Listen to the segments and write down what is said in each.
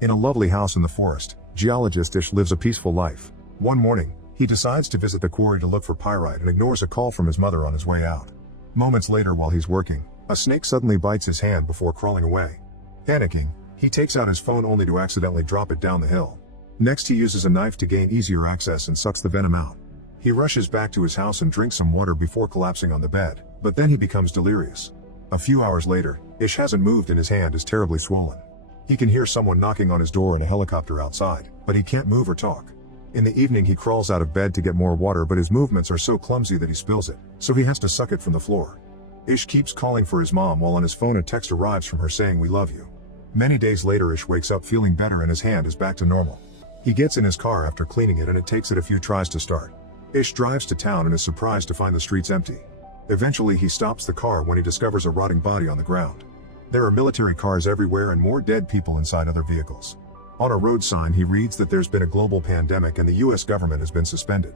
In a lovely house in the forest, geologist Ish lives a peaceful life. One morning, he decides to visit the quarry to look for pyrite and ignores a call from his mother on his way out. Moments later while he's working, a snake suddenly bites his hand before crawling away. Panicking, he takes out his phone only to accidentally drop it down the hill. Next he uses a knife to gain easier access and sucks the venom out. He rushes back to his house and drinks some water before collapsing on the bed, but then he becomes delirious. A few hours later, Ish hasn't moved and his hand is terribly swollen. He can hear someone knocking on his door and a helicopter outside, but he can't move or talk. In the evening he crawls out of bed to get more water, but his movements are so clumsy that he spills it, so he has to suck it from the floor. Ish keeps calling for his mom while on his phone a text arrives from her saying "we love you." Many days later Ish wakes up feeling better and his hand is back to normal. He gets in his car after cleaning it and it takes it a few tries to start. Ish drives to town and is surprised to find the streets empty. Eventually he stops the car when he discovers a rotting body on the ground. There are military cars everywhere and more dead people inside other vehicles. On a road sign he reads that there's been a global pandemic and the US government has been suspended.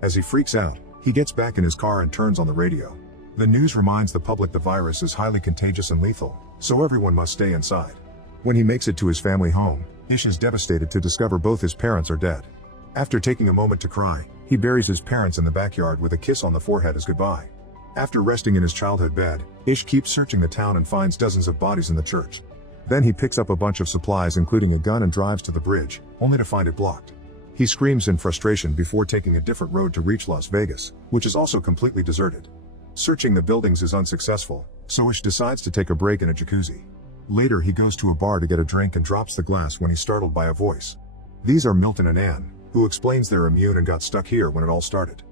As he freaks out, he gets back in his car and turns on the radio. The news reminds the public the virus is highly contagious and lethal, so everyone must stay inside. When he makes it to his family home, Ish is devastated to discover both his parents are dead. After taking a moment to cry, he buries his parents in the backyard with a kiss on the forehead as goodbye. After resting in his childhood bed, Ish keeps searching the town and finds dozens of bodies in the church. Then he picks up a bunch of supplies including a gun and drives to the bridge, only to find it blocked. He screams in frustration before taking a different road to reach Las Vegas, which is also completely deserted. Searching the buildings is unsuccessful, so Ish decides to take a break in a jacuzzi. Later he goes to a bar to get a drink and drops the glass when he's startled by a voice. These are Milton and Anne, who explains they're immune and got stuck here when it all started.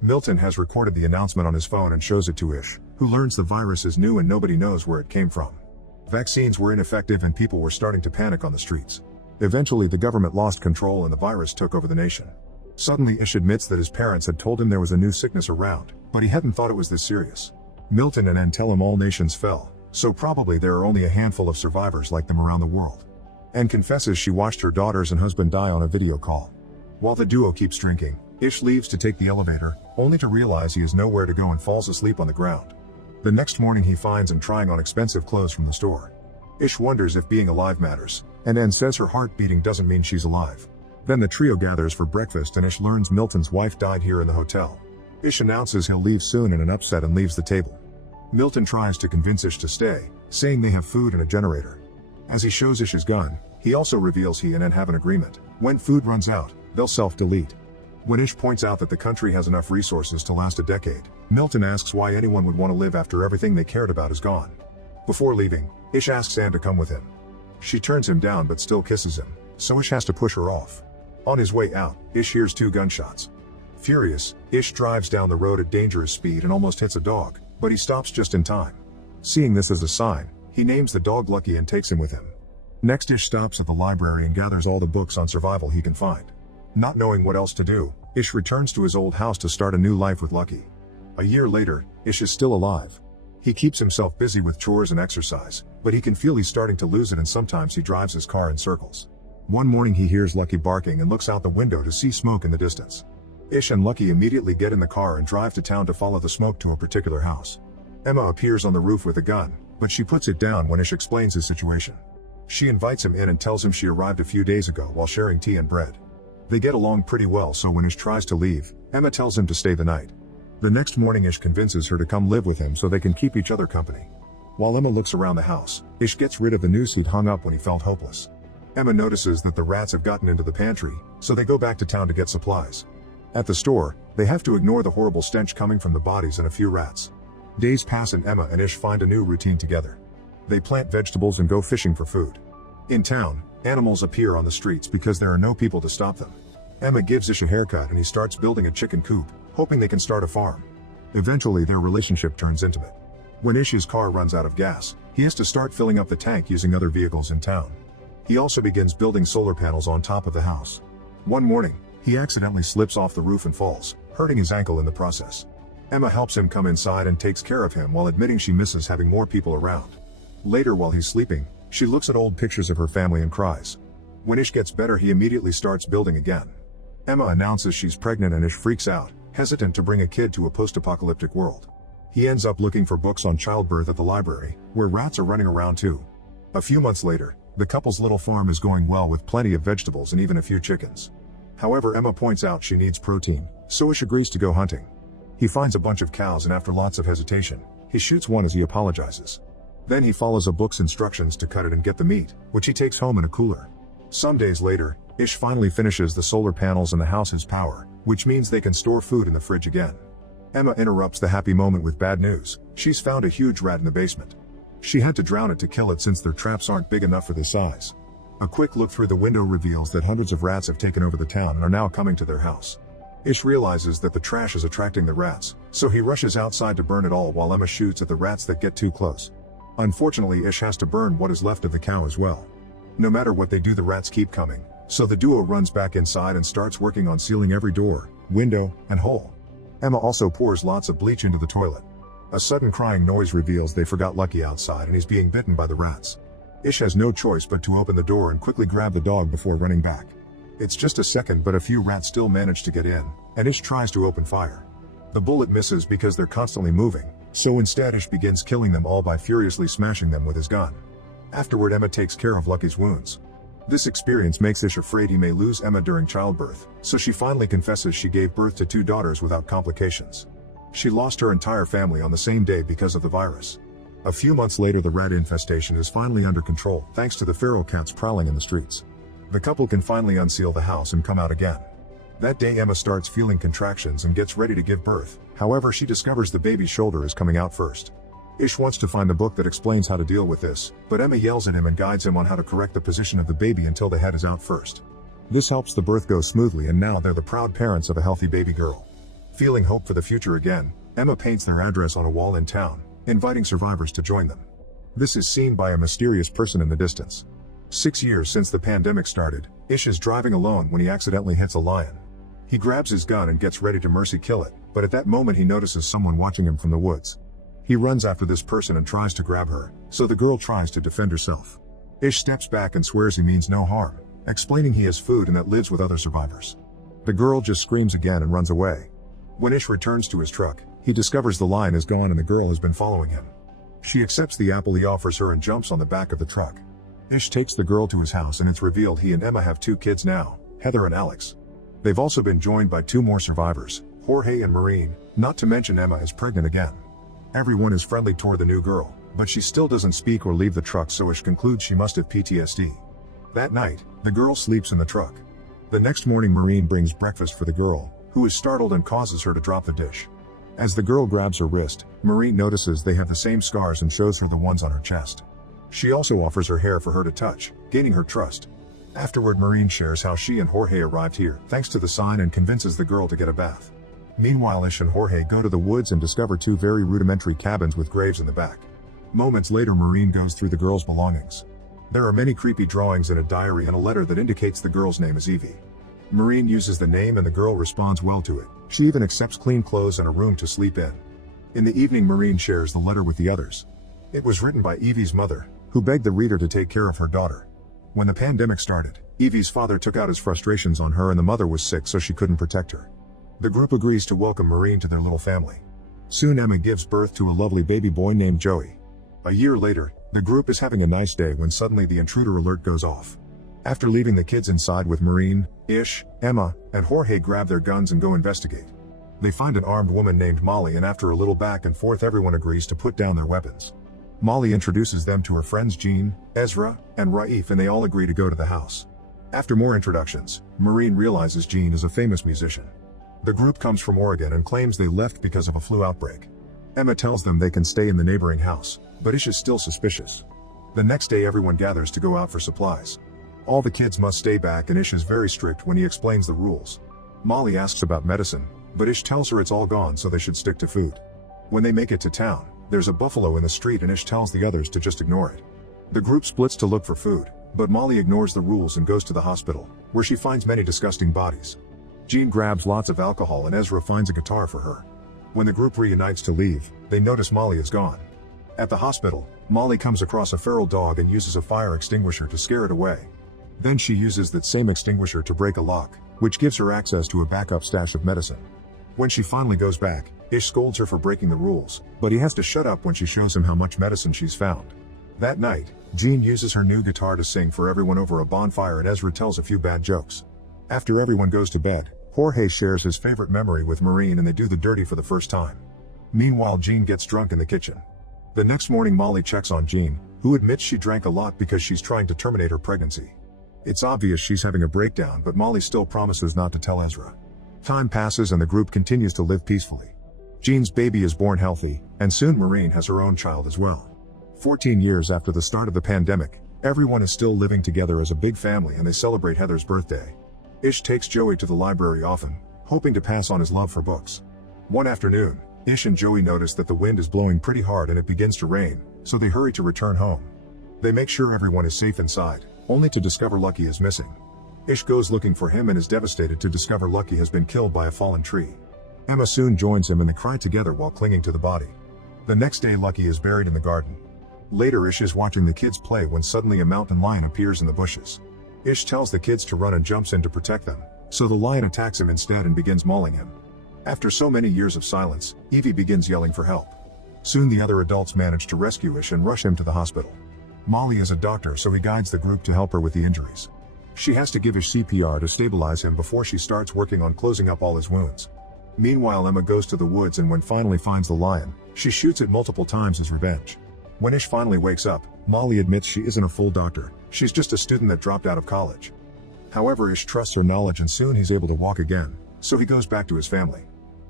Milton has recorded the announcement on his phone and shows it to Ish, who learns the virus is new and nobody knows where it came from. Vaccines were ineffective and people were starting to panic on the streets. Eventually the government lost control and the virus took over the nation. Suddenly Ish admits that his parents had told him there was a new sickness around, but he hadn't thought it was this serious. Milton and Anne tell him all nations fell, so probably there are only a handful of survivors like them around the world. Anne confesses she watched her daughters and husband die on a video call. While the duo keeps drinking, Ish leaves to take the elevator, only to realize he has nowhere to go and falls asleep on the ground. The next morning he finds Anne trying on expensive clothes from the store. Ish wonders if being alive matters, and Anne says her heart beating doesn't mean she's alive. Then the trio gathers for breakfast and Ish learns Milton's wife died here in the hotel. Ish announces he'll leave soon in an upset and leaves the table. Milton tries to convince Ish to stay, saying they have food and a generator. As he shows Ish his gun, he also reveals he and Anne have an agreement. When food runs out, they'll self-delete. When Ish points out that the country has enough resources to last a decade, Milton asks why anyone would want to live after everything they cared about is gone. Before leaving, Ish asks Anne to come with him. She turns him down but still kisses him, so Ish has to push her off. On his way out, Ish hears 2 gunshots. Furious, Ish drives down the road at dangerous speed and almost hits a dog, but he stops just in time. Seeing this as a sign, he names the dog Lucky and takes him with him. Next Ish stops at the library and gathers all the books on survival he can find. Not knowing what else to do, Ish returns to his old house to start a new life with Lucky. A year later, Ish is still alive. He keeps himself busy with chores and exercise, but he can feel he's starting to lose it and sometimes he drives his car in circles. One morning he hears Lucky barking and looks out the window to see smoke in the distance. Ish and Lucky immediately get in the car and drive to town to follow the smoke to a particular house. Emma appears on the roof with a gun, but she puts it down when Ish explains his situation. She invites him in and tells him she arrived a few days ago while sharing tea and bread. They get along pretty well, so when Ish tries to leave, Emma tells him to stay the night. The next morning Ish convinces her to come live with him so they can keep each other company. While Emma looks around the house, Ish gets rid of the noose he'd hung up when he felt hopeless. Emma notices that the rats have gotten into the pantry, so they go back to town to get supplies. At the store, they have to ignore the horrible stench coming from the bodies and a few rats. Days pass and Emma and Ish find a new routine together. They plant vegetables and go fishing for food. In town, animals appear on the streets because there are no people to stop them. Emma gives Ish a haircut and he starts building a chicken coop, hoping they can start a farm. Eventually their relationship turns intimate. When Ish's car runs out of gas, he has to start filling up the tank using other vehicles in town. He also begins building solar panels on top of the house. One morning, he accidentally slips off the roof and falls, hurting his ankle in the process. Emma helps him come inside and takes care of him while admitting she misses having more people around. Later while he's sleeping, she looks at old pictures of her family and cries. When Ish gets better he immediately starts building again. Emma announces she's pregnant and Ish freaks out, hesitant to bring a kid to a post-apocalyptic world. He ends up looking for books on childbirth at the library, where rats are running around too. A few months later, The couple's little farm is going well with plenty of vegetables and even a few chickens. However, Emma points out she needs protein, so Ish agrees to go hunting. He finds a bunch of cows and after lots of hesitation, he shoots one as he apologizes. Then he follows a book's instructions to cut it and get the meat, which he takes home in a cooler. Some days later, Ish finally finishes the solar panels and the house has power, which means they can store food in the fridge again. Emma interrupts the happy moment with bad news. She's found a huge rat in the basement. She had to drown it to kill it since their traps aren't big enough for this size. A quick look through the window reveals that hundreds of rats have taken over the town and are now coming to their house. Ish realizes that the trash is attracting the rats, so he rushes outside to burn it all while Emma shoots at the rats that get too close. Unfortunately, Ish has to burn what is left of the cow as well. No matter what they do, the rats keep coming, so the duo runs back inside and starts working on sealing every door, window, and hole. Emma also pours lots of bleach into the toilet. A sudden crying noise reveals they forgot Lucky outside and he's being bitten by the rats. Ish has no choice but to open the door and quickly grab the dog before running back. It's just a second, but a few rats still manage to get in, and Ish tries to open fire. The bullet misses because they're constantly moving, so instead Ish begins killing them all by furiously smashing them with his gun. Afterward, Emma takes care of Lucky's wounds. This experience makes Ish afraid he may lose Emma during childbirth, so she finally confesses she gave birth to 2 daughters without complications. She lost her entire family on the same day because of the virus. A few months later, the rat infestation is finally under control thanks to the feral cats prowling in the streets. The couple can finally unseal the house and come out again. That day, Emma starts feeling contractions and gets ready to give birth. However, she discovers the baby's shoulder is coming out first. Ish wants to find the book that explains how to deal with this, but Emma yells at him and guides him on how to correct the position of the baby until the head is out first. This helps the birth go smoothly, and now they're the proud parents of a healthy baby girl. Feeling hope for the future again, Emma paints their address on a wall in town, inviting survivors to join them. This is seen by a mysterious person in the distance. 6 years since the pandemic started, Ish is driving alone when he accidentally hits a lion. He grabs his gun and gets ready to mercy kill it, but at that moment he notices someone watching him from the woods. He runs after this person and tries to grab her, so the girl tries to defend herself. Ish steps back and swears he means no harm, explaining he has food and that lives with other survivors. The girl just screams again and runs away. When Ish returns to his truck, he discovers the lion is gone and the girl has been following him. She accepts the apple he offers her and jumps on the back of the truck. Ish takes the girl to his house and it's revealed he and Emma have 2 kids now, Heather and Alex. They've also been joined by 2 more survivors, Jorge and Maureen, not to mention Emma is pregnant again. Everyone is friendly toward the new girl, but she still doesn't speak or leave the truck, so Ish concludes she must have PTSD. That night, the girl sleeps in the truck. The next morning, Maureen brings breakfast for the girl, who is startled and causes her to drop the dish. As the girl grabs her wrist, Maureen notices they have the same scars and shows her the ones on her chest. She also offers her hair for her to touch, gaining her trust. Afterward, Maureen shares how she and Jorge arrived here thanks to the sign and convinces the girl to get a bath. Meanwhile, Ish and Jorge go to the woods and discover 2 very rudimentary cabins with graves in the back. Moments later, Maureen goes through the girl's belongings. There are many creepy drawings in a diary and a letter that indicates the girl's name is Evie. Maureen uses the name and the girl responds well to it. She even accepts clean clothes and a room to sleep in. In the evening, Maureen shares the letter with the others. It was written by Evie's mother, who begged the reader to take care of her daughter. When the pandemic started, Evie's father took out his frustrations on her and the mother was sick, so she couldn't protect her. The group agrees to welcome Maureen to their little family. Soon Emma gives birth to a lovely baby boy named Joey. A year later, the group is having a nice day when suddenly the intruder alert goes off. After leaving the kids inside with Maureen, Ish, Emma, and Jorge grab their guns and go investigate. They find an armed woman named Molly, and after a little back and forth, everyone agrees to put down their weapons. Molly introduces them to her friends Jean, Ezra, and Raif, and they all agree to go to the house. After more introductions, Maureen realizes Jean is a famous musician. The group comes from Oregon and claims they left because of a flu outbreak. Emma tells them they can stay in the neighboring house, but Ish is still suspicious. The next day, everyone gathers to go out for supplies. All the kids must stay back, and Ish is very strict when he explains the rules. Molly asks about medicine, but Ish tells her it's all gone, so they should stick to food. When they make it to town, there's a buffalo in the street and Ish tells the others to just ignore it. The group splits to look for food, but Molly ignores the rules and goes to the hospital, where she finds many disgusting bodies. Jean grabs lots of alcohol and Ezra finds a guitar for her. When the group reunites to leave, they notice Molly is gone. At the hospital, Molly comes across a feral dog and uses a fire extinguisher to scare it away. Then she uses that same extinguisher to break a lock, which gives her access to a backup stash of medicine. When she finally goes back, Ish scolds her for breaking the rules, but he has to shut up when she shows him how much medicine she's found. That night, Jean uses her new guitar to sing for everyone over a bonfire and Ezra tells a few bad jokes. After everyone goes to bed, Jorge shares his favorite memory with Maureen and they do the dirty for the first time. Meanwhile, Jean gets drunk in the kitchen. The next morning, Molly checks on Jean, who admits she drank a lot because she's trying to terminate her pregnancy. It's obvious she's having a breakdown, but Molly still promises not to tell Ezra. Time passes and the group continues to live peacefully. Jean's baby is born healthy, and soon Maureen has her own child as well. 14 years after the start of the pandemic, everyone is still living together as a big family and they celebrate Heather's birthday. Ish takes Joey to the library often, hoping to pass on his love for books. One afternoon, Ish and Joey notice that the wind is blowing pretty hard and it begins to rain, so they hurry to return home. They make sure everyone is safe inside, only to discover Lucky is missing. Ish goes looking for him and is devastated to discover Lucky has been killed by a fallen tree. Emma soon joins him and they cry together while clinging to the body. The next day, Lucky is buried in the garden. Later, Ish is watching the kids play when suddenly a mountain lion appears in the bushes. Ish tells the kids to run and jumps in to protect them, so the lion attacks him instead and begins mauling him. After so many years of silence, Evie begins yelling for help. Soon the other adults manage to rescue Ish and rush him to the hospital. Molly is a doctor, so he guides the group to help her with the injuries. She has to give Ish CPR to stabilize him before she starts working on closing up all his wounds. Meanwhile, Emma goes to the woods and when finally finds the lion, she shoots it multiple times as revenge. When Ish finally wakes up, Molly admits she isn't a full doctor, she's just a student that dropped out of college. However, Ish trusts her knowledge and soon he's able to walk again, so he goes back to his family.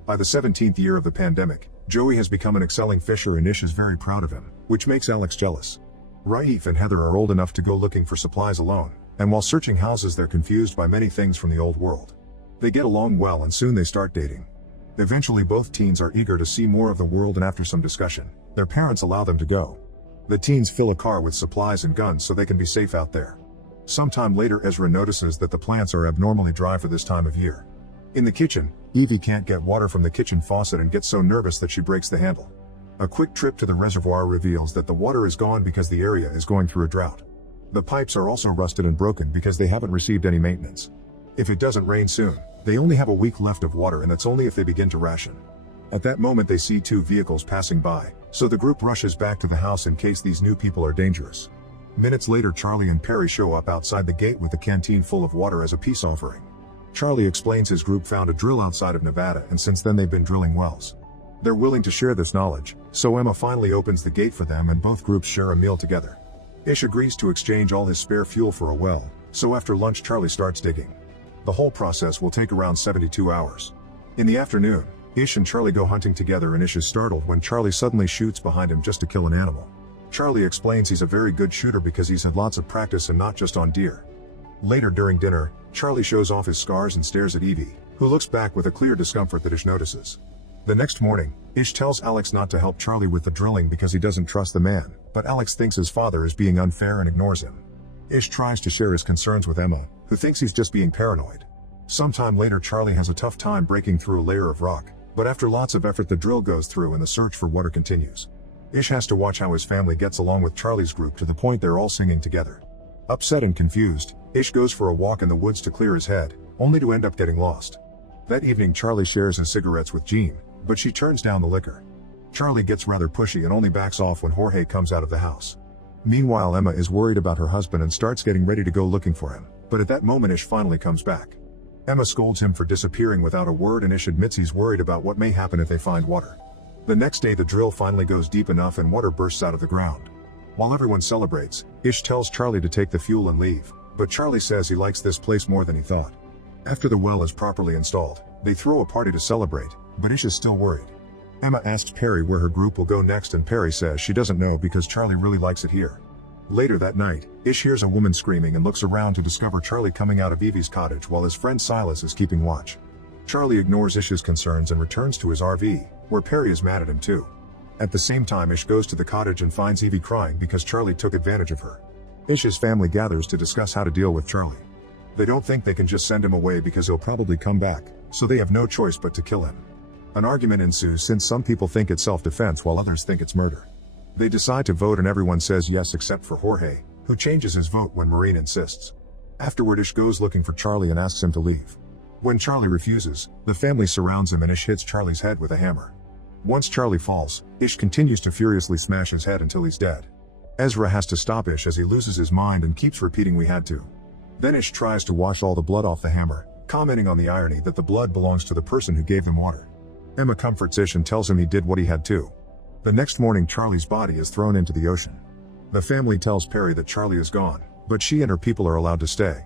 By the 17th year of the pandemic, Joey has become an excelling fisher and Ish is very proud of him, which makes Alex jealous. Raif and Heather are old enough to go looking for supplies alone, and while searching houses they're confused by many things from the old world. They get along well and soon they start dating. Eventually both teens are eager to see more of the world and after some discussion, their parents allow them to go. The teens fill a car with supplies and guns so they can be safe out there. Sometime later, Ezra notices that the plants are abnormally dry for this time of year. In the kitchen, Evie can't get water from the kitchen faucet and gets so nervous that she breaks the handle. A quick trip to the reservoir reveals that the water is gone because the area is going through a drought. The pipes are also rusted and broken because they haven't received any maintenance. If it doesn't rain soon, they only have a week left of water and that's only if they begin to ration. At that moment they see two vehicles passing by, so the group rushes back to the house in case these new people are dangerous. Minutes later, Charlie and Perry show up outside the gate with a canteen full of water as a peace offering. Charlie explains his group found a drill outside of Nevada and since then they've been drilling wells. They're willing to share this knowledge, so Emma finally opens the gate for them and both groups share a meal together. Ish agrees to exchange all his spare fuel for a well, so after lunch Charlie starts digging. The whole process will take around 72 hours. In the afternoon, Ish and Charlie go hunting together and Ish is startled when Charlie suddenly shoots behind him just to kill an animal. Charlie explains he's a very good shooter because he's had lots of practice and not just on deer. Later during dinner, Charlie shows off his scars and stares at Evie, who looks back with a clear discomfort that Ish notices. The next morning, Ish tells Alex not to help Charlie with the drilling because he doesn't trust the man, but Alex thinks his father is being unfair and ignores him. Ish tries to share his concerns with Emma, who thinks he's just being paranoid. Sometime later, Charlie has a tough time breaking through a layer of rock, but after lots of effort the drill goes through and the search for water continues. Ish has to watch how his family gets along with Charlie's group to the point they're all singing together. Upset and confused, Ish goes for a walk in the woods to clear his head, only to end up getting lost. That evening Charlie shares his cigarettes with Jean, but she turns down the liquor. Charlie gets rather pushy and only backs off when Jorge comes out of the house. Meanwhile, Emma is worried about her husband and starts getting ready to go looking for him, but at that moment Ish finally comes back. Emma scolds him for disappearing without a word and Ish admits he's worried about what may happen if they find water. The next day the drill finally goes deep enough and water bursts out of the ground. While everyone celebrates, Ish tells Charlie to take the fuel and leave, but Charlie says he likes this place more than he thought. After the well is properly installed, they throw a party to celebrate, but Ish is still worried. Emma asks Perry where her group will go next and Perry says she doesn't know because Charlie really likes it here. Later that night, Ish hears a woman screaming and looks around to discover Charlie coming out of Evie's cottage while his friend Silas is keeping watch. Charlie ignores Ish's concerns and returns to his RV, where Perry is mad at him too. At the same time Ish goes to the cottage and finds Evie crying because Charlie took advantage of her. Ish's family gathers to discuss how to deal with Charlie. They don't think they can just send him away because he'll probably come back, so they have no choice but to kill him. An argument ensues since some people think it's self-defense while others think it's murder. They decide to vote and everyone says yes except for Jorge, who changes his vote when Maureen insists. Afterward Ish goes looking for Charlie and asks him to leave. When Charlie refuses, the family surrounds him and Ish hits Charlie's head with a hammer. Once Charlie falls, Ish continues to furiously smash his head until he's dead. Ezra has to stop Ish as he loses his mind and keeps repeating "we had to." Then Ish tries to wash all the blood off the hammer, commenting on the irony that the blood belongs to the person who gave them water. Emma comforts Ish and tells him he did what he had to. The next morning Charlie's body is thrown into the ocean. The family tells Perry that Charlie is gone, but she and her people are allowed to stay.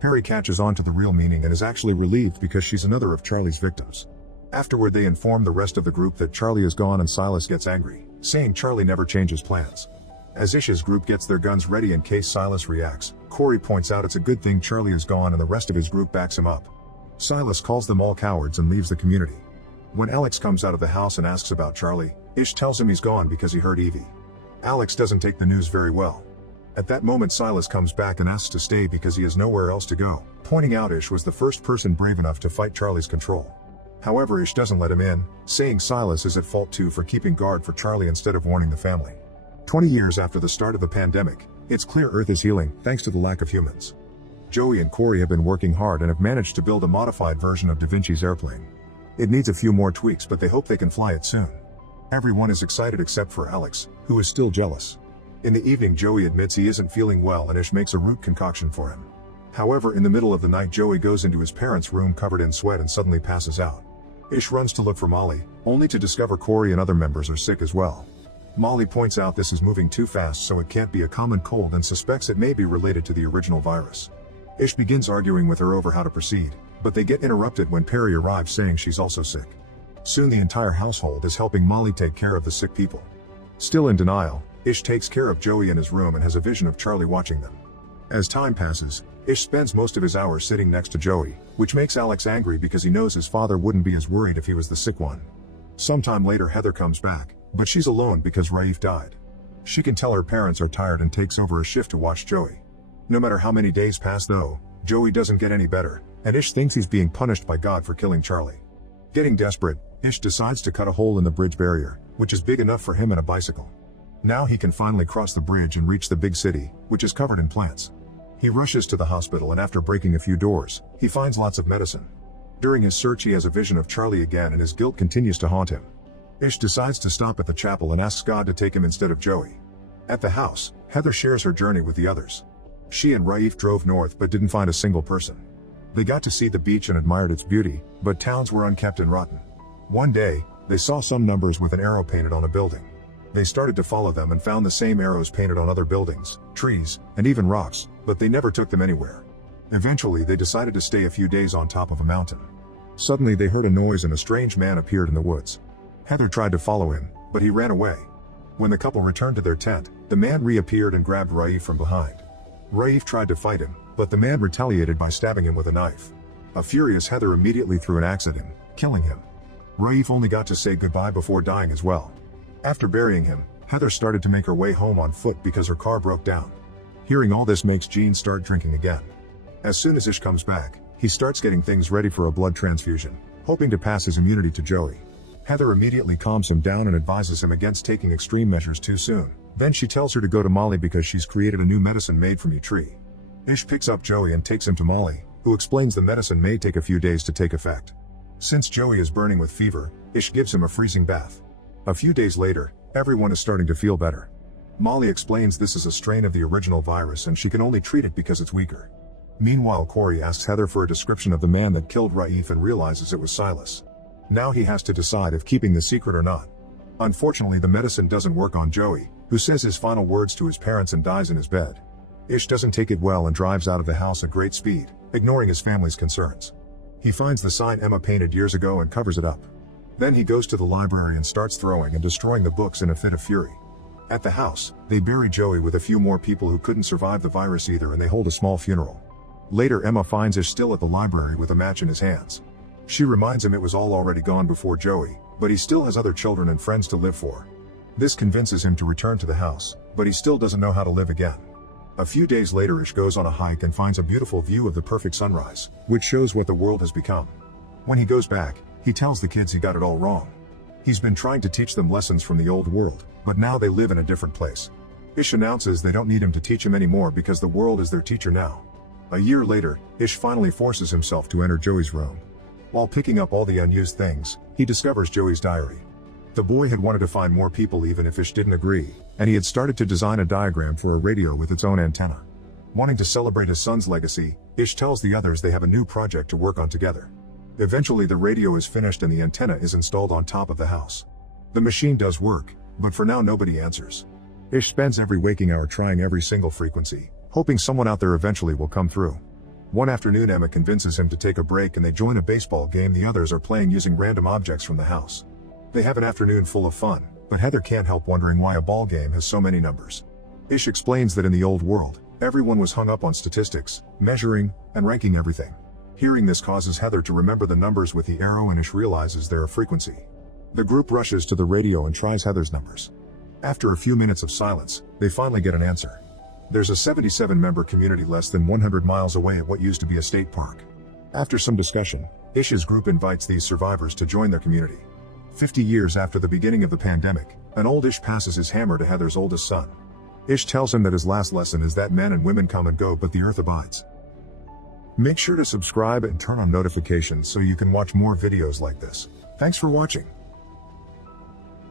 Perry catches on to the real meaning and is actually relieved because she's another of Charlie's victims. Afterward they inform the rest of the group that Charlie is gone and Silas gets angry, saying Charlie never changes plans. As Ish's group gets their guns ready in case Silas reacts, Corey points out it's a good thing Charlie is gone and the rest of his group backs him up. Silas calls them all cowards and leaves the community. When Alex comes out of the house and asks about Charlie, Ish tells him he's gone because he heard Evie. Alex doesn't take the news very well. At that moment Silas comes back and asks to stay because he has nowhere else to go, pointing out Ish was the first person brave enough to fight Charlie's control. However, Ish doesn't let him in, saying Silas is at fault too for keeping guard for Charlie instead of warning the family. 20 years after the start of the pandemic, it's clear Earth is healing, thanks to the lack of humans. Joey and Corey have been working hard and have managed to build a modified version of Da Vinci's airplane. It needs a few more tweaks, but they hope they can fly it soon. Everyone is excited except for Alex, who is still jealous. In the evening Joey admits he isn't feeling well and Ish makes a root concoction for him. However, in the middle of the night Joey goes into his parents' room covered in sweat and suddenly passes out. Ish runs to look for Molly, only to discover Corey and other members are sick as well. Molly points out this is moving too fast so it can't be a common cold and suspects it may be related to the original virus. Ish begins arguing with her over how to proceed, but they get interrupted when Perry arrives saying she's also sick. Soon the entire household is helping Molly take care of the sick people. Still in denial, Ish takes care of Joey in his room and has a vision of Charlie watching them. As time passes, Ish spends most of his hours sitting next to Joey, which makes Alex angry because he knows his father wouldn't be as worried if he was the sick one. Sometime later Heather comes back, but she's alone because Raif died. She can tell her parents are tired and takes over a shift to watch Joey. No matter how many days pass though, Joey doesn't get any better, and Ish thinks he's being punished by God for killing Charlie. Getting desperate, Ish decides to cut a hole in the bridge barrier, which is big enough for him and a bicycle. Now he can finally cross the bridge and reach the big city, which is covered in plants. He rushes to the hospital and after breaking a few doors, he finds lots of medicine. During his search he has a vision of Charlie again and his guilt continues to haunt him. Ish decides to stop at the chapel and asks God to take him instead of Joey. At the house, Heather shares her journey with the others. She and Raif drove north but didn't find a single person. They got to see the beach and admired its beauty, but towns were unkempt and rotten. One day, they saw some numbers with an arrow painted on a building. They started to follow them and found the same arrows painted on other buildings, trees, and even rocks, but they never took them anywhere. Eventually they decided to stay a few days on top of a mountain. Suddenly they heard a noise and a strange man appeared in the woods. Heather tried to follow him, but he ran away. When the couple returned to their tent, the man reappeared and grabbed Raif from behind. Raif tried to fight him, but the man retaliated by stabbing him with a knife. A furious Heather immediately threw an axe at him, killing him. Raif only got to say goodbye before dying as well. After burying him, Heather started to make her way home on foot because her car broke down. Hearing all this makes Jean start drinking again. As soon as Ish comes back, he starts getting things ready for a blood transfusion, hoping to pass his immunity to Joey. Heather immediately calms him down and advises him against taking extreme measures too soon. Then she tells her to go to Molly because she's created a new medicine made from tree. Ish picks up Joey and takes him to Molly, who explains the medicine may take a few days to take effect. Since Joey is burning with fever, Ish gives him a freezing bath. A few days later, everyone is starting to feel better. Molly explains this is a strain of the original virus and she can only treat it because it's weaker. Meanwhile Corey asks Heather for a description of the man that killed Raif and realizes it was Silas. Now he has to decide if keeping the secret or not. Unfortunately the medicine doesn't work on Joey, who says his final words to his parents and dies in his bed. Ish doesn't take it well and drives out of the house at great speed, ignoring his family's concerns. He finds the sign Emma painted years ago and covers it up. Then he goes to the library and starts throwing and destroying the books in a fit of fury. At the house, they bury Joey with a few more people who couldn't survive the virus either and they hold a small funeral. Later Emma finds Ish still at the library with a match in his hands. She reminds him it was all already gone before Joey, but he still has other children and friends to live for. This convinces him to return to the house, but he still doesn't know how to live again. A few days later Ish goes on a hike and finds a beautiful view of the perfect sunrise, which shows what the world has become. When he goes back, he tells the kids he got it all wrong. He's been trying to teach them lessons from the old world, but now they live in a different place. Ish announces they don't need him to teach him anymore because the world is their teacher now. A year later, Ish finally forces himself to enter Joey's room. While picking up all the unused things, he discovers Joey's diary. The boy had wanted to find more people even if Ish didn't agree, and he had started to design a diagram for a radio with its own antenna. Wanting to celebrate his son's legacy, Ish tells the others they have a new project to work on together. Eventually the radio is finished and the antenna is installed on top of the house. The machine does work, but for now nobody answers. Ish spends every waking hour trying every single frequency, hoping someone out there eventually will come through. One afternoon Emma convinces him to take a break and they join a baseball game the others are playing using random objects from the house. They have an afternoon full of fun, but Heather can't help wondering why a ball game has so many numbers. Ish explains that in the old world, everyone was hung up on statistics, measuring, and ranking everything. Hearing this causes Heather to remember the numbers with the arrow and Ish realizes they're a frequency. The group rushes to the radio and tries Heather's numbers. After a few minutes of silence, they finally get an answer. There's a 77-member community less than 100 miles away at what used to be a state park. After some discussion, Ish's group invites these survivors to join their community. 50 years after the beginning of the pandemic, an old Ish passes his hammer to Heather's oldest son. Ish tells him that his last lesson is that men and women come and go but the earth abides. Make sure to subscribe and turn on notifications so you can watch more videos like this. Thanks for watching.